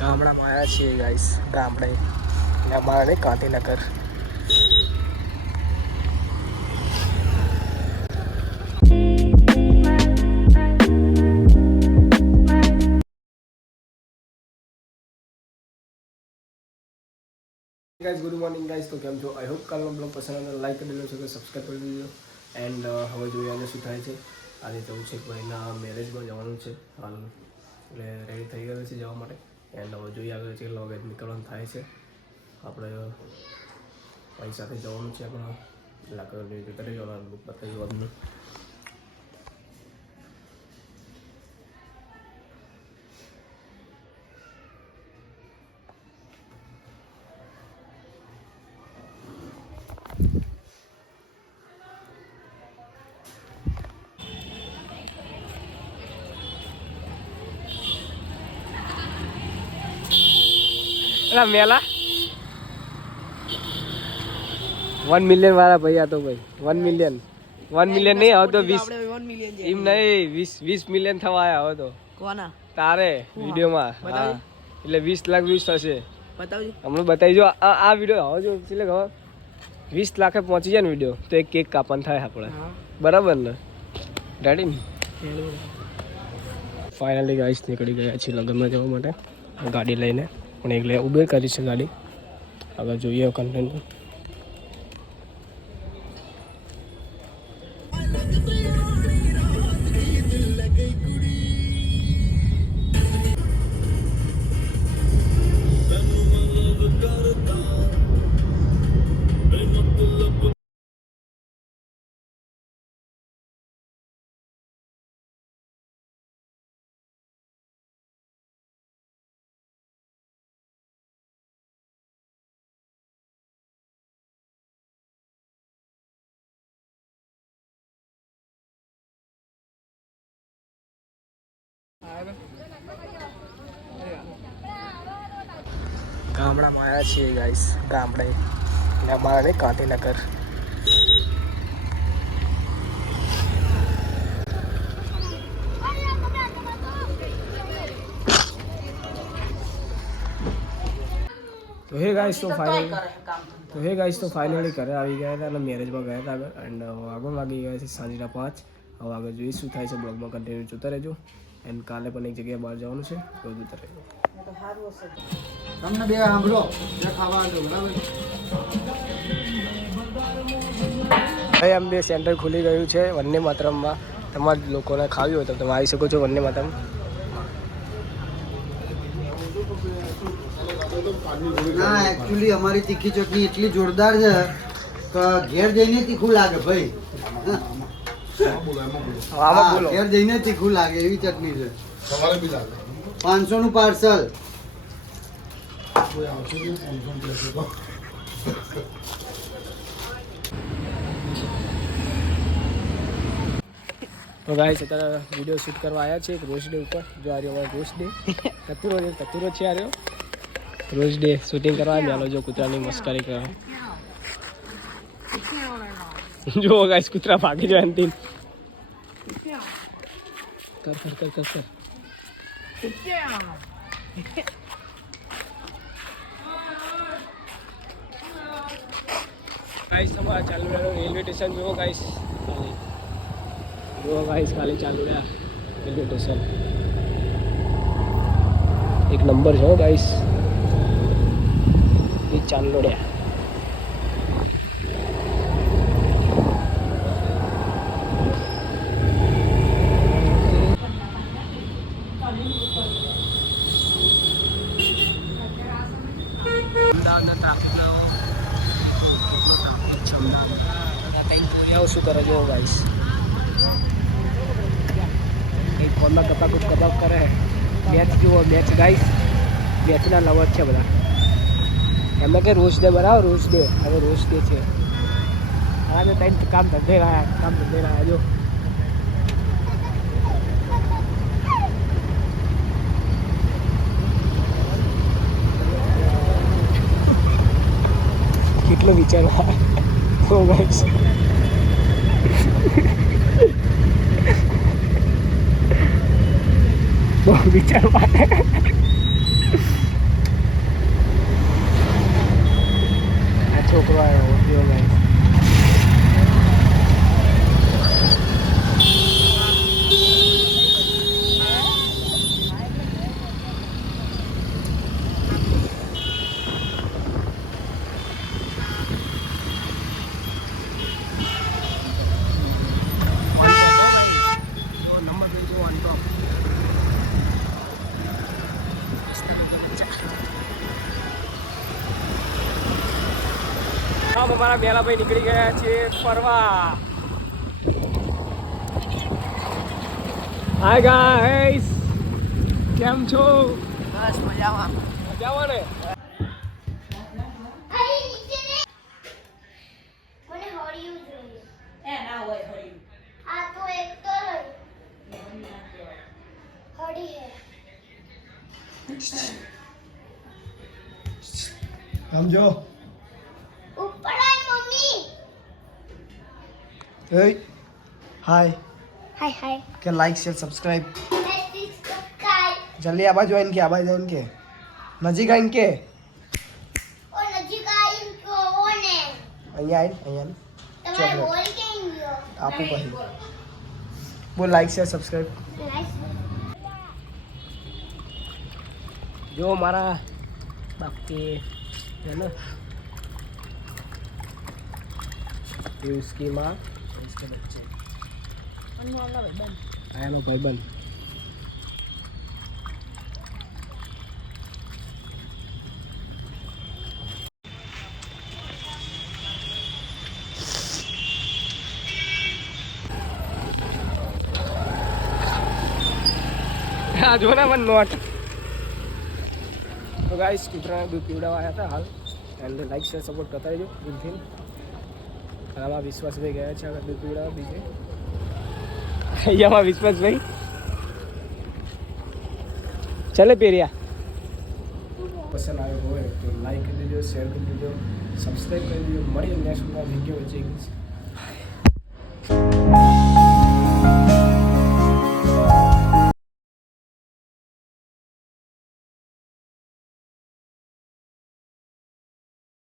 ગામડામાં આવ્યા છીએ ગાઈસ, ગામડે એટલે અમારા નહીં Gandhinagar. Guys good morning guys, તો કેમ છો? આઈ હોપ કાલનો બ્લોગ પસંદ આવે લાઈક કરી દેજો કે સબસ્ક્રાઈબ કરી દેજો. એન્ડ હવે જોઈએ આજે શું થાય છે. આજે જવું છે ભાઈના મેરેજમાં જવાનું છે હાલ, એટલે રેડી થઈ ગયો છે જવા માટે. એન્ડ હવે જોઈએ આગળ કેટલા વાગે નીકળવાનું થાય છે. આપણે ભાઈ સાથે જવાનું છે આપણા લાકડની જતા જવાનું બતાવી જવાનું. મેલા 1 મિલિયન વાળા ભાઈ, આ તો ભાઈ 1 મિલિયન નહીં હવે તો 20 એમ નહીં 20 મિલિયન થવા આવ્યા હવે તો. કોના તારે વિડીયોમાં? એટલે 20 લાખ વ્યૂઝ થશે. બતાવજો હમણાં બતાવીજો. આ વિડીયો હવે જો એટલે હવે 20 લાખે પહોંચી જાય ને વિડીયો તો એક કેક કાપવાનું થાય આપણે, બરાબર ને? રેડી ને? ફાઇનલી ગાઈસ નીકળી ગયા છીએ લગ્નમાં જવા માટે ગાડી લઈને. પણ એટલે ઉબેર કરી છે ગાડી. આગળ જોઈએ કન્ટેન્ટ. ગામડામાં આવ્યા છીએ ગાઈસ, ગામડે એટલે અમારા નહીં ગાંધીનગર. તો હે ગાઈસ તો ફાઇનલી ઘરે આવી ગયા હતા અને મેરેજમાં ગયા હતા આગળ. એન્ડ આગળ વાગી ગયા છે સાંજના 5. હવે આગળ જોઈએ શું થાય છે. બ્લોગમાં કન્ટિન્યુ જોતા રહેજો. એન્ડ કાલે પણ એક જગ્યાએ બહાર જવાનું છે તો જોતા રહેજો. તમને બે સાંભળો ખાવા દો બરાબર. ભાઈ આમ બે સેન્ટર ખુલી ગયું છે વંદે માતરમમાં. તમારા લોકોને ખાવી હોય તો તમે આવી શકો છો વંદે માતરમ. ના એકચ્યુઅલી અમારી તીખી ચટણી એટલી જોરદાર છે કે ઘેર જઈને તીખું લાગે ભાઈ. ઘેર જઈને તીખું લાગે એવી ચટણી છે. 500 નું પાર્સલ. તો ગાઈસ અત્યારે વિડીયો શૂટ કરવા આવ્યા છે રોઝ ડે ઉપર. જો આ રહ્યો રોઝ ડે કતુરો છે. આ રહ્યો રોઝ ડે શૂટિંગ કરવા મેલો. જો કૂતરાની મસ્કરી કરે. જો ગાઈસ કૂતરા ભાગી જાય અંતિમ. કર ગાઈસ તમારા ચાલુ રહ્યો રેલવે સ્ટેશન. જુઓ ગાઈસ ખાલી ચાલુ રહ્યા રેલવે સ્ટેશન. એક નંબર છે ગાઈસ એ ચાલુ રહ્યા. શું કરે જો ગાઈસ એક ફોનમાં કબાબ કરે. મેચ જુઓ મેચ ગાઈસ. મેચના લવર છે બધા. એમને કે રોઝ ડે બનાવો રોઝ ડે. હવે રોઝ ડે છે. હા તો ટાઈમ કામ ધંધે રહ્યા જો. કેટલો વિચારવા Oh guys. બહુ વિચાર માટે આમ અમારા મેલાભાઈ નીકળી ગયા છે ફરવા. હાય ગાઈસ, કેમ છો? બસ મજામાં. મજામાં ને? સમજો. હાય हाय हाय કે લાઈક શેર સબસ્ક્રાઇબ જલ્દી આ બાજુ આવીને કે આ બાજુ આવીને કે નજીક આવીને કે અહીંયા આવીને આપું પછી બોલ લાઈક શેર સબસ્ક્રાઇબ. જો મારા બાપ के है ना ये उसकी माँ और उसके बच्चे. आया नो भाई बन. हाँ जो ना मन नोट. तो गाइस કૂતરાને દૂધ પીવડાવવા હતા હાલ એન્ડ લાઈક શેર સપોર્ટ કરતા રહેજો દિલથી. આમાં વિશ્વાસભાઈ ગયા છે આગળ દૂધ પીવડાવવા બીજે. અહીંયામાં વિશ્વાસભાઈ ચાલે પેરિયા. પસંદ આવ્યો હોય તો લાઈક કરી દેજો, શેર કરી દેજો, સબસ્ક્રાઈબ કરી દેજો. મળીએ નેક્સ્ટ વિડીયો વચ્ચે.